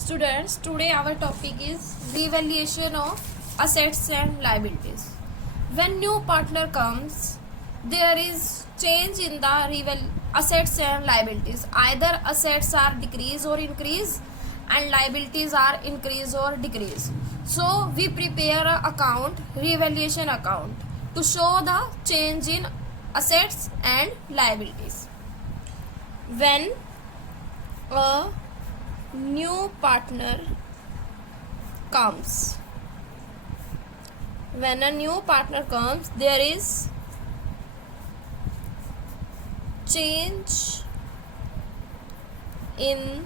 Students, today our topic is revaluation of assets and liabilities. When new partner comes, there is change in the assets and liabilities. Either assets are decrease or increase and liabilities are increase or decrease. So we prepare a account, revaluation account, to show the change in assets and liabilities. When a new partner comes, there is change in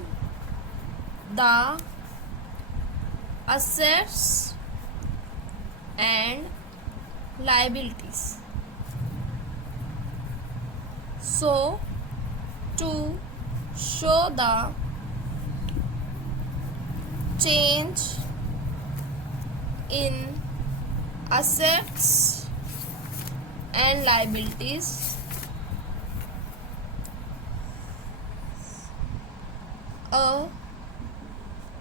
the assets and liabilities. So to show the change in assets and liabilities,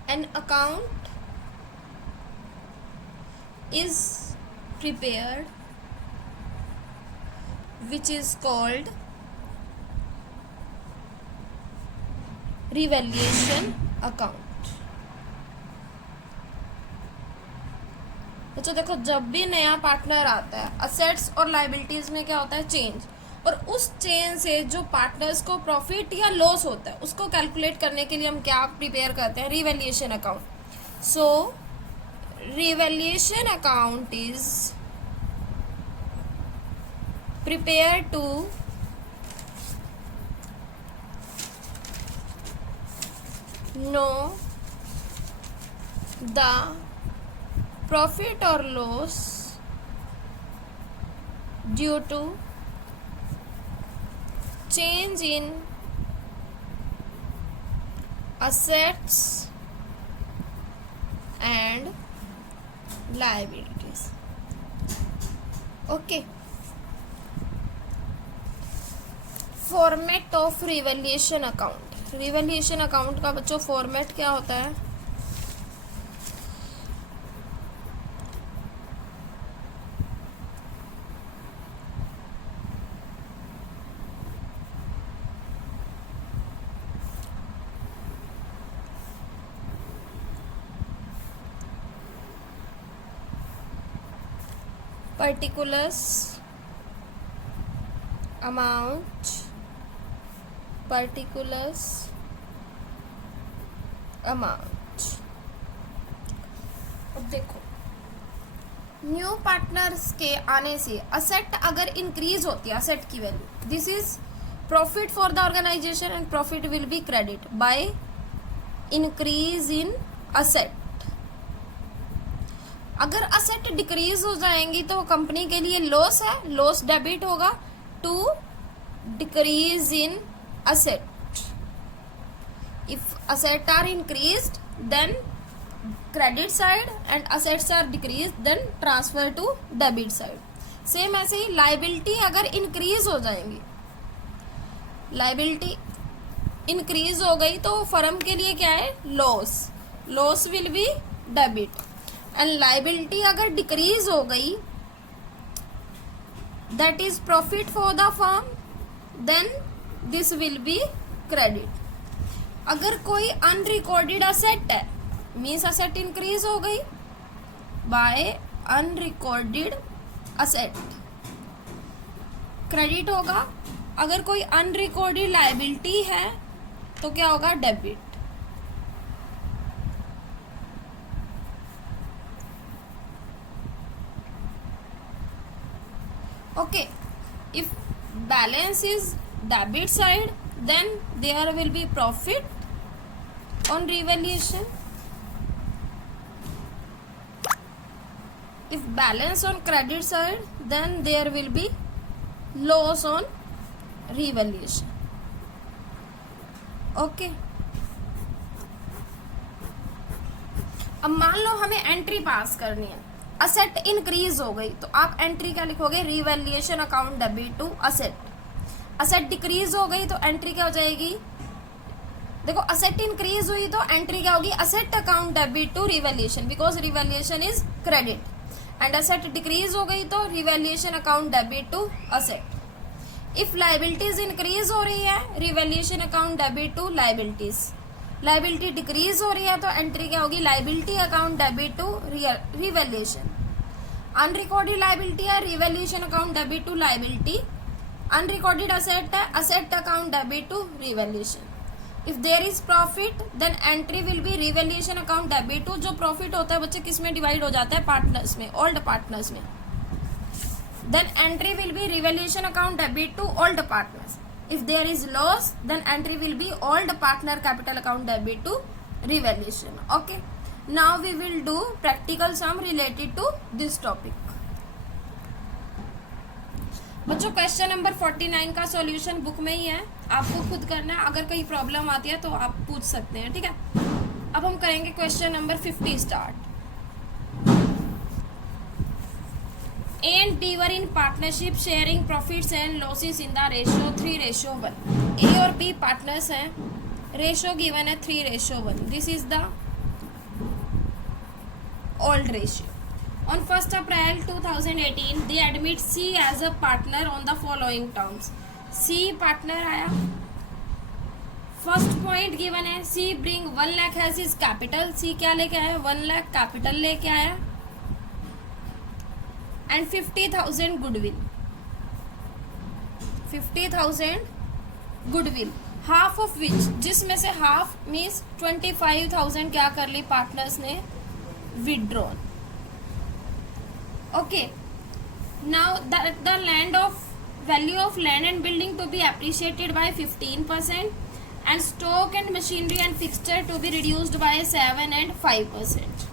an account is prepared which is called revaluation account. बच्चों देखो, जब भी नया partner आता है assets और liabilities में क्या होता है, चेंज, और उस चेंज से जो पार्टनर्स को प्रॉफिट या लॉस होता है उसको कैलकुलेट करने के लिए हम क्या प्रिपेयर करते हैं, revaluation account. So revaluation account is prepare to know the profit or loss due to change in assets and liabilities. Okay. Format of revaluation account. Revaluation account का बच्चों फॉर्मेट क्या होता है? particulars amount, अब देखो, new partners के आने से असेट अगर इंक्रीज होती है, असेट की value, this is profit for the organisation and profit will be credit by increase in asset. अगर असेट डिक्रीज हो जाएंगी तो कंपनी के लिए लॉस है, लॉस डेबिट होगा to decrease in asset. If asset are increased then credit side and assets are decrease then transfer to debit side. Same ऐसे ही लाइबिलिटी अगर इंक्रीज हो जाएंगी, लाइबिलिटी इंक्रीज हो गई तो फर्म के लिए क्या है, loss, loss will be debit. And liability अगर डिक्रीज हो गई, that is profit for the firm, then this will be credit. अगर कोई अनरिकॉर्डेड असेट है, मीन्स असेट इंक्रीज हो गई बाय अनरिकॉर्डेड असेट, क्रेडिट होगा. अगर कोई अनरिकॉर्डेड लाइबिलिटी है तो क्या होगा, debit. Okay, if balance is debit side, then there will be profit on revaluation. If balance on credit side, then there will be loss on revaluation. Okay. अब मान लो हमें एंट्री पास करनी है, असेट इंक्रीज हो गई तो आप एंट्री क्या लिखोगे, revaluation account debit to asset. Asset decrease हो गई तो एंट्री क्या हो जाएगी, देखो असेट इंक्रीज हुई तो एंट्री क्या होगी, asset account debit to revaluation, because revaluation is credit, and asset decrease हो गई तो revaluation account debit to asset. If liabilities increase हो रही है, revaluation account debit to liabilities, liability decrease हो रही है तो एंट्री क्या होगी, liability account debit to revaluation. Unrecorded liability है, revaluation account debit to liability. Unrecorded asset है, asset account debit to revaluation. If there is profit then entry will be revaluation account debit to, जो profit होता है बच्चे किस में divide हो जाता है, पार्टनर्स में, ओल्ड पार्टनर्स में। Then entry will be revaluation account debit to old partners. If there is loss then entry will be old partner capital account debit to revaluation. Okay, now we will do practical some related to this topic. बच्चों question number 49 का solution book में ही है, आपको खुद करना है, अगर कहीं प्रॉब्लम आती है तो आप पूछ सकते हैं, ठीक है। अब हम करेंगे question number 50 start. A and B were in partnership sharing profits and losses in the ratio 3:1। A और B पार्टनर्स हैं, रेशियो गिवन है 3:1। This is the old ratio. On 1st April 2018, they admit C as a partner on the following terms। C partner आया, first point given है, C bring 1 lakh as his capital। C क्या लेके आया, 1 lakh capital लेके आया, and 50,000 goodwill, 50,000 goodwill, half of which, जिसमें से half means 25,000 क्या कर ली पार्टनर्स ने withdrawn. Okay, now the land of value of land and building to be appreciated by 15% and stock and machinery and fixture to be reduced by 7 and 5%.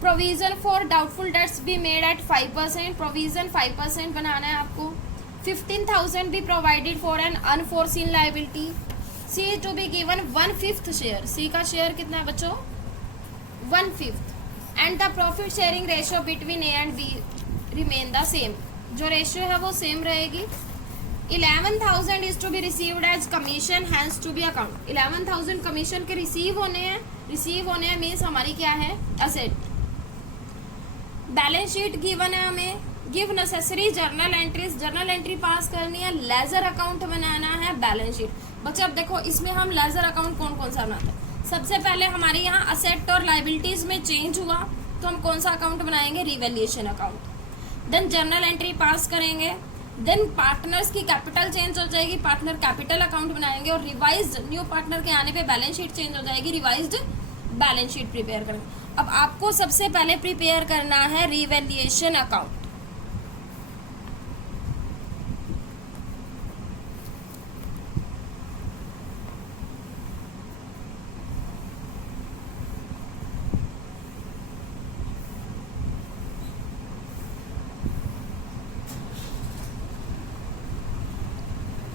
Provision for doubtful debts be made at 5%, provision 5% बनाना है आपको। 15,000 be provided for an unforeseen liability। C to be given 1/5 share, C का share कितना है बच्चों, 1/5। And the profit sharing ratio between A and B remain the same, जो ratio है वो same रहेगी। 11,000 is to be received as commission hence to be account. 11,000 commission के receive होने हैं मीन्स हमारी क्या है, असेट। बैलेंस शीट गिवन है हमें, give necessary journal entries, journal entry पास करनी है, लेजर अकाउंट बनाना है, बैलेंस शीट। बच्चे अब देखो इसमें हम लेजर अकाउंट कौन कौन सा बनाते हैं, सबसे पहले हमारे यहाँ असेट और लाइबिलिटीज में चेंज हुआ तो हम कौन सा अकाउंट बनाएंगे, revaluation account. Then journal entry pass करेंगे, देन पार्टनर्स की कैपिटल चेंज हो जाएगी, पार्टनर कैपिटल अकाउंट बनाएंगे, और रिवाइज्ड न्यू पार्टनर के आने पे बैलेंस शीट चेंज हो जाएगी, रिवाइज्ड बैलेंस शीट प्रिपेयर करेंगे। अब आपको सबसे पहले प्रिपेयर करना है revaluation account.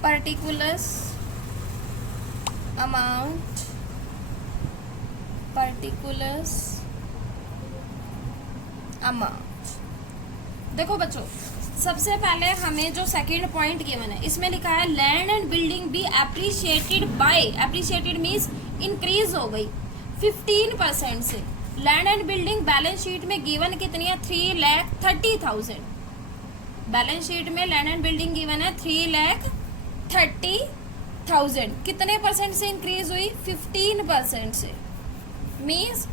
particulars amount, particulars amount। देखो बच्चों सबसे पहले हमें जो सेकंड पॉइंट गिवन है इसमें लिखा है land and building be appreciated by, appreciated means increase हो गई 15% से। Land and building balance sheet में गिवन कितनी है, 3,30,000। बैलेंस शीट में लैंड एंड बिल्डिंग गिवन है 3,30,000। कितने परसेंट से इंक्रीज हुई, 15% से, मीन्स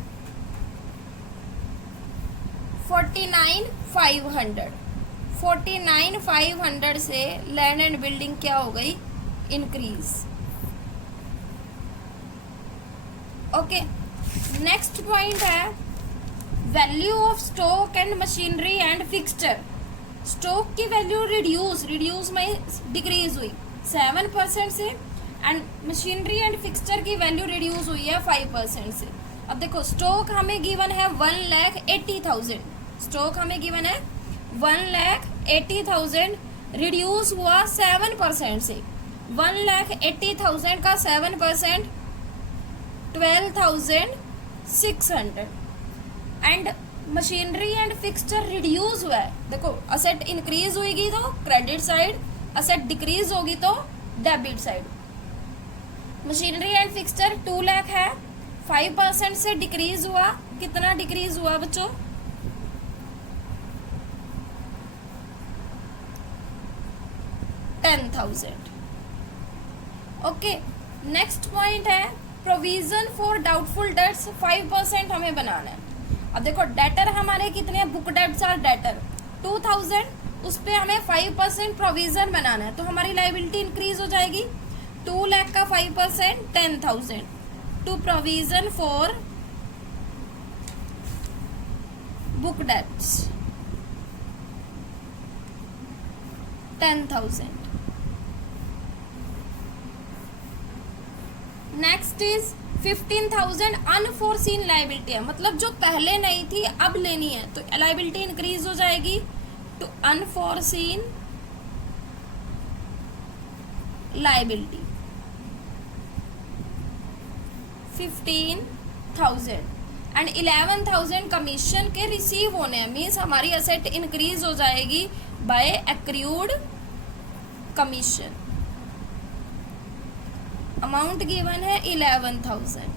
49,500। 49,500 से लैंड एंड बिल्डिंग क्या हो गई, इंक्रीज। ओके, नेक्स्ट पॉइंट है value of stock and machinery and fixture. Stock की वैल्यू रिड्यूस में डिक्रीज हुई 7% से, एंड मशीनरी एंड फिक्सचर की वैल्यू रिड्यूस हुई है 5% से। अब देखो स्टॉक हमें गिवन है 1,80,000, स्टॉक हमें गिवन है 1,80,000, रिड्यूस हुआ 7% से। 1,80,000 का 7% 12,600। And machinery and fixture reduce हुआ है, देखो असेट इंक्रीज होगी तो क्रेडिट साइड, असेट डिक्रीज होगी तो debit side. Machinery and fixture 2 lakh है, 5% से डिक्रीज हुआ, कितना डिक्रीज हुआ बच्चों? 10,000। ओके, नेक्स्ट पॉइंट है प्रोविजन फॉर डाउटफुल डेट्स, 5% हमें बनाना है। अब देखो डेटर हमारे कितने हैं, बुक डेट्स आर डेटर 2000, उस पर हमें 5% प्रोविजन बनाना है, तो हमारी लाइबिलिटी इंक्रीज हो जाएगी। 2 लाख का 5% 10,000 to provision for book debts 10,000। Next is 15,000 unforeseen liability है, मतलब जो पहले नहीं थी अब लेनी है, तो लाइबिलिटी इंक्रीज हो जाएगी to unforeseen liability 15,000 and 11,000 commission के रिसीव होने हैं, मीन्स हमारी असेट इंक्रीज हो जाएगी by accrued commission. Amount given है 11,000,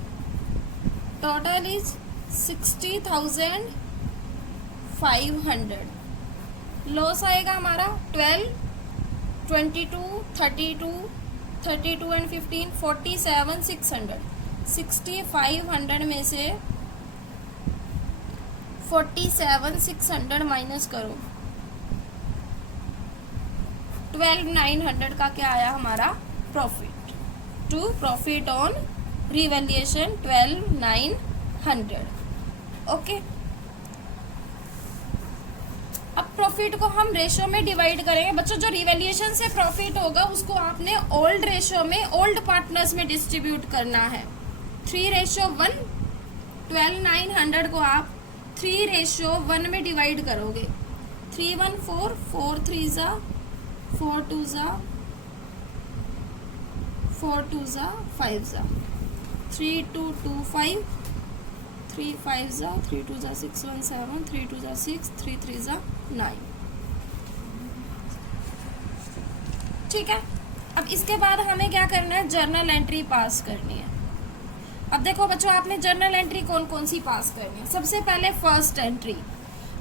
टोटल इज 60,500। लॉस आएगा हमारा 12, 22, 32 एंड 15, 47,600। 60,500 में से 47,600 माइनस करो, 12,900 का क्या आया हमारा profit, to profit on revaluation 12,900। Okay, अब प्रॉफिट को हम रेशो में डिवाइड करेंगे बच्चों। जो रिवैल्यूएशन से प्रॉफिट होगा उसको आपने ओल्ड रेशो में, ओल्ड पार्टनर्स में डिस्ट्रीब्यूट करना है। 3:1, 12,900 को आप 3:1 में डिवाइड करोगे। 3 1 4, 4 3 ज़ा 4 2 ज़ा 4 2 ज़ा 5 ज़ा 3 2 2 5, 3 5 ज़ा 3 2 ज़ा 6 1 7, 3 2 ज़ा 6, 3 3 ज़ा 9। ठीक है, अब इसके बाद हमें क्या करना है, जर्नल एंट्री पास करनी है। अब देखो बच्चों, आपने जर्नल एंट्री कौन कौन सी पास करनी है। सबसे पहले फर्स्ट एंट्री,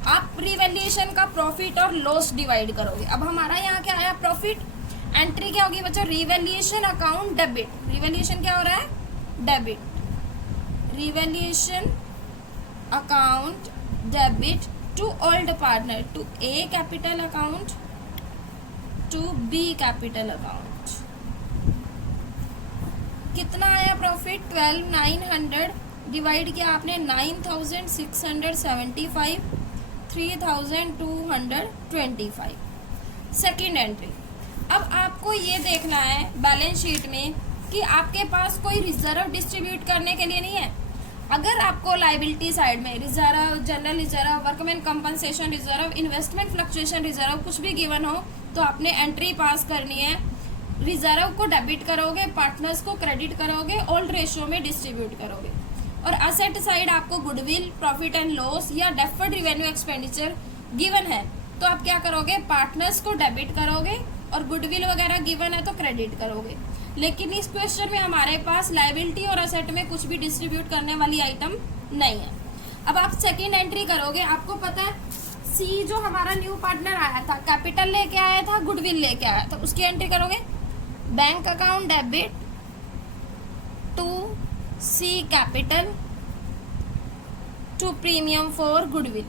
आप रिवैल्यूएशन का प्रॉफिट और लॉस डिवाइड करोगे। अब हमारा यहाँ क्या आया प्रॉफिट, एंट्री क्या होगी बच्चों, रिवैल्यूएशन अकाउंट डेबिट। रिवैल्यूएशन क्या हो रहा है, debit. Revaluation account debit to old partner, to A capital account to B capital account. कितना आया प्रॉफिट, 12,900 डिवाइड किया आपने 9,675, 3,225। सेकेंड एंट्री, अब आपको ये देखना है बैलेंस शीट में कि आपके पास कोई रिजर्व डिस्ट्रीब्यूट करने के लिए नहीं है। अगर आपको लाइबिलिटी साइड में reserve, general reserve, workman compensation reserve, investment fluctuation reserve कुछ भी गिवन हो तो आपने एंट्री पास करनी है। रिजर्व को डेबिट करोगे, पार्टनर्स को क्रेडिट करोगे, ओल्ड रेशियो में डिस्ट्रीब्यूट करोगे। और असेट साइड आपको गुडविल, प्रॉफिट एंड लॉस या डेफर्ड रिवेन्यू एक्सपेंडिचर गिवन है तो आप क्या करोगे, पार्टनर्स को डेबिट करोगे और गुडविल वगैरह गिवन है तो क्रेडिट करोगे। लेकिन इस क्वेश्चन में हमारे पास लायबिलिटी और असेट में कुछ भी डिस्ट्रीब्यूट करने वाली आइटम नहीं है। अब आप सेकेंड एंट्री करोगे, आपको पता है सी जो हमारा न्यू पार्टनर आया था कैपिटल लेके आया था, गुडविल लेके आया था, उसकी एंट्री करोगे bank account debit to C capital to premium for goodwill.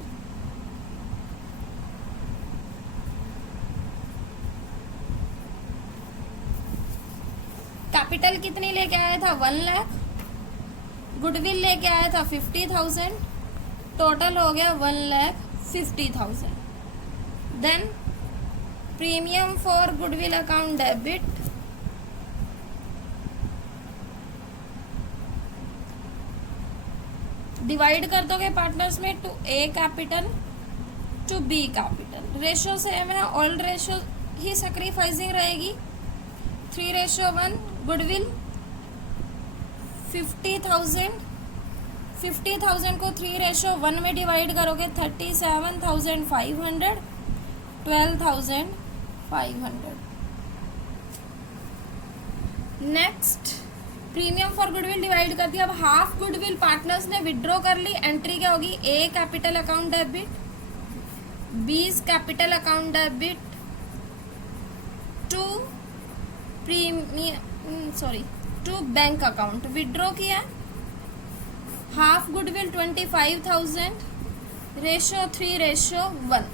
Capital कितनी लेके आया था 1 लाख, गुडविल लेके आया था 50,000, टोटल हो गया 1,50,000। Then premium for goodwill account debit divide कर दोगे पार्टनर्स में to A capital to B capital. Ratio same है, ओल्ड रेशो ही सैक्रिफाइसिंग रहेगी। 3:1 गुडविल 50,000, 50,000 को 3:1 में डिवाइड करोगे 37,500, 12,500। Next premium for goodwill divide कर दिया। अब हाफ गुडविल पार्टनर्स ने विड्रॉ कर ली, एंट्री क्या होगी, A capital account debit, B capital account debit to to bank account. Withdraw किया, half goodwill 25,000, ratio 3:1।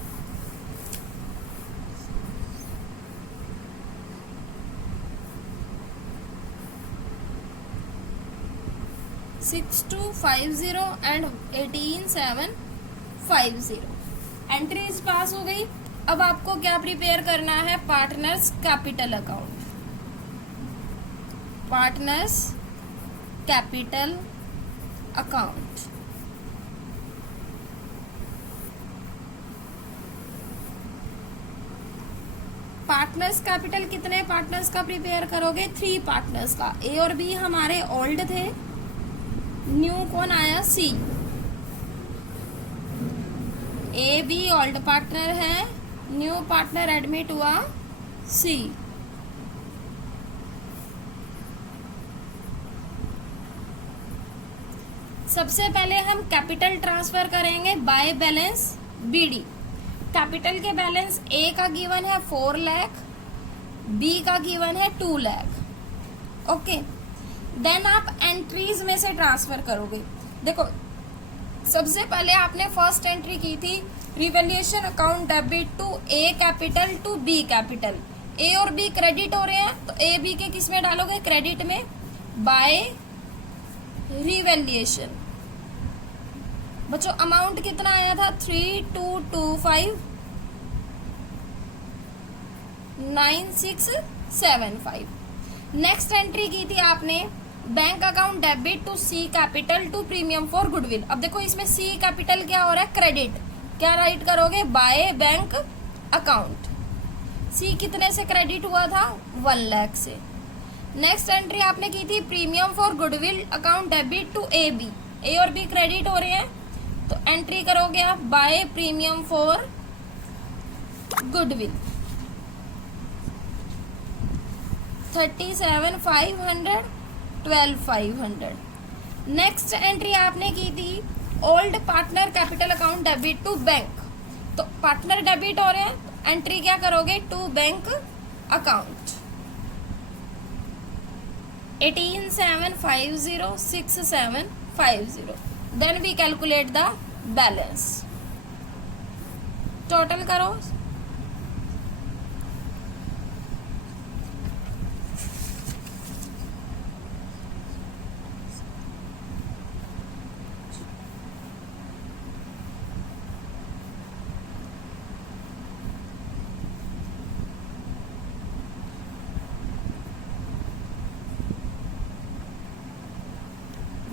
6250 and 18750 entries pass हो गई। अब आपको क्या प्रिपेयर करना है, partners capital account. Partners capital account, partners capital कितने पार्टनर्स का प्रिपेयर करोगे, 3 पार्टनर्स का। ए और बी हमारे ओल्ड थे, न्यू कौन आया, सी। ए बी ओल्ड पार्टनर है, न्यू पार्टनर एडमिट हुआ सी। सबसे पहले हम कैपिटल ट्रांसफर करेंगे बाय बैलेंस बीडी। कैपिटल के बैलेंस ए का गिवन है 4 लाख, बी का गिवन है 2 लाख। ओके, देन आप एंट्रीज में से ट्रांसफर करोगे। देखो, सबसे पहले आपने फर्स्ट एंट्री की थी revaluation account debit to A capital to B capital. A और बी क्रेडिट हो रहे हैं, तो ए बी के किस में डालोगे, क्रेडिट में, बाय रिवैल्यूएशन। बच्चों अमाउंट कितना आया था, 3225,9675। नेक्स्ट एंट्री की थी आपने bank account debit to C capital to premium for goodwill. अब देखो इसमें सी कैपिटल क्या हो रहा है, क्रेडिट, क्या राइट करोगे, बाय बैंक अकाउंट। सी कितने से क्रेडिट हुआ था, 1 लाख से। नेक्स्ट एंट्री आपने की थी premium for goodwill account debit to A B. A और बी क्रेडिट हो रहे हैं, तो एंट्री करोगे आप by premium for goodwill 37,500, 12,500। Next entry आपने की थी old partner capital account debit to bank. तो पार्टनर डेबिट हो रहे हैं, तो एंट्री क्या करोगे, to bank account 18,750, 6,750। Then we calculate the balance. Total करो,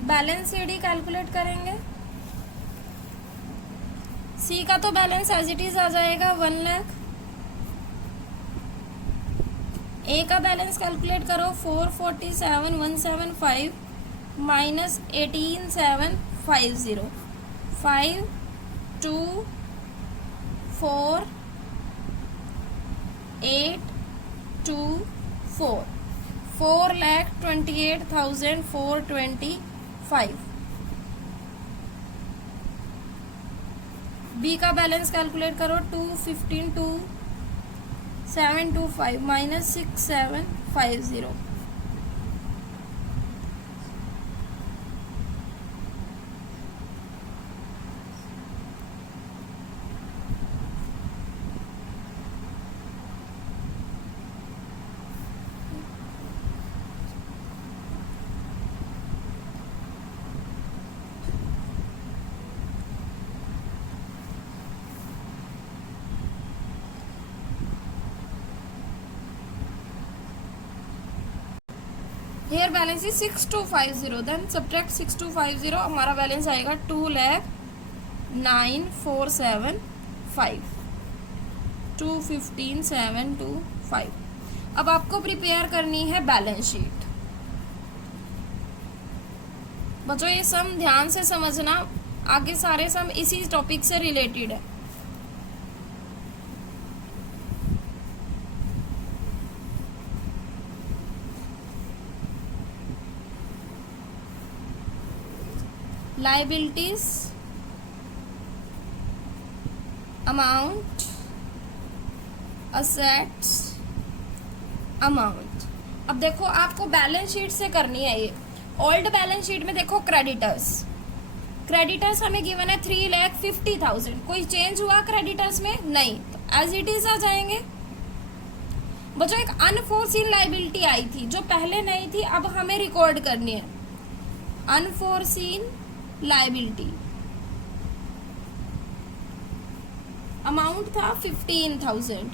बैलेंस सीडी कैलकुलेट करेंगे। सी का तो बैलेंस एज इट इज आ जाएगा 1 लाख। ए का बैलेंस कैलकुलेट करो, 447,175 माइनस 18,750, 5, 2, 4, 8, 2, 4, 4,28,425। बी का बैलेंस कैलकुलेट करो, 215,725 minus 6,750, here balance is 6250। Then subtract 6250, हमारा बैलेंस आएगा 2,09,475, 215,725। अब आपको प्रिपेयर करनी है बैलेंस शीट। बच्चों ये सम ध्यान से समझना, आगे सारे सम इसी टॉपिक से रिलेटेड है। Liabilities amount, assets amount. अब देखो आपको बैलेंस शीट से करनी है ये। ओल्ड बैलेंस शीट में देखो क्रेडिटर्स हमें गिवन है 3,50,000। कोई चेंज हुआ क्रेडिटर्स में? नहीं, तो एज इट इज आ जाएंगे। बच्चों एक अनफोर्सीन लाइबिलिटी आई थी जो पहले नहीं थी, अब हमें रिकॉर्ड करनी है। अनफोर्सीन लाइबिलिटी अमाउंट था 15,000।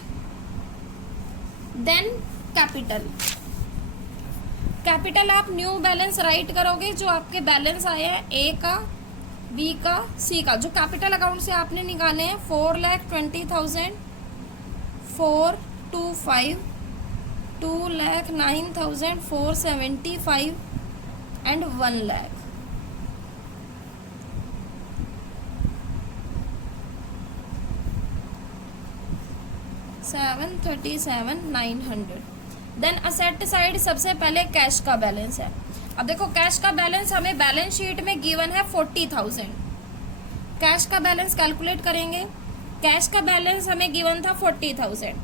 देन कैपिटल आप न्यू बैलेंस राइट करोगे जो आपके बैलेंस आए हैं ए का, बी का, सी का, जो कैपिटल अकाउंट से आपने निकाले हैं 4,20,000, 425, 2,09,475 and 1 lakh. $737,900। Then asset side सबसे पहले कैश का बैलेंस है। अब देखो कैश का बैलेंस हमें बैलेंस शीट में गिवन है 40,000। कैश का बैलेंस कैलकुलेट करेंगे। कैश का बैलेंस हमें गिवन था 40,000।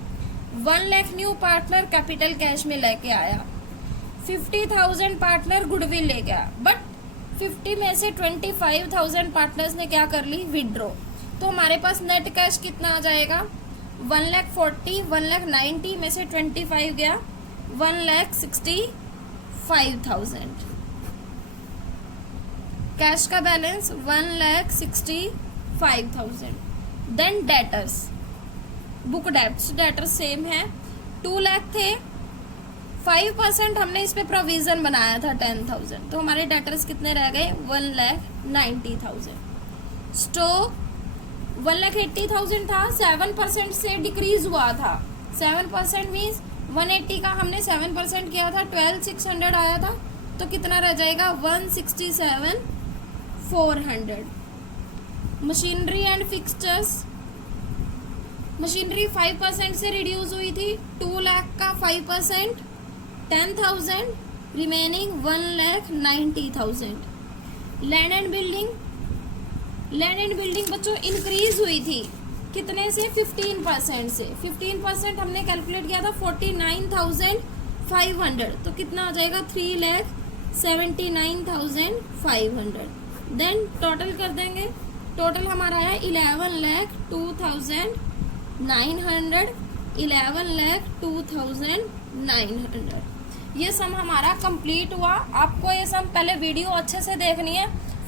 1 lakh new partner capital cash में लेके आया, 50,000 पार्टनर गुडविल ले गया, बट 50 में से 25,000 पार्टनर्स ने क्या कर ली? विड्रॉ। तो हमारे पास नेट कैश कितना आ जाएगा? 1,40,000, 1,90,000 में से 25 गया, 1,65,000। कैश का balance 1,65,000। Then debtors, book debtors same है, 2 लाख थे, 5% हमने इस पे प्रोविजन बनाया था 10,000, तो हमारे डेटर्स कितने रह गए? 1,90,000। स्टॉक 1,80,000 था, 7% से डिक्रीज हुआ था। 7% मीन्स 180 का हमने 7% किया था, 12,600 आया था, तो कितना रह जाएगा? 167,400। मशीनरी एंड फिक्सचर्स, मशीनरी 5% से रिड्यूस हुई थी, 2 लाख का 5%, 10,000, रिमेनिंग 1,90,000। लैंड एंड बिल्डिंग बच्चों इंक्रीज हुई थी, कितने से? 15% से। 15% हमने कैलकुलेट किया था 49,500, तो कितना आ जाएगा? 3,79,500। देन टोटल कर देंगे, टोटल हमारा है 11,02,900, 11,02,900। ये सम हमारा कंप्लीट हुआ। आपको ये सम पहले वीडियो अच्छे से देखनी है, फिर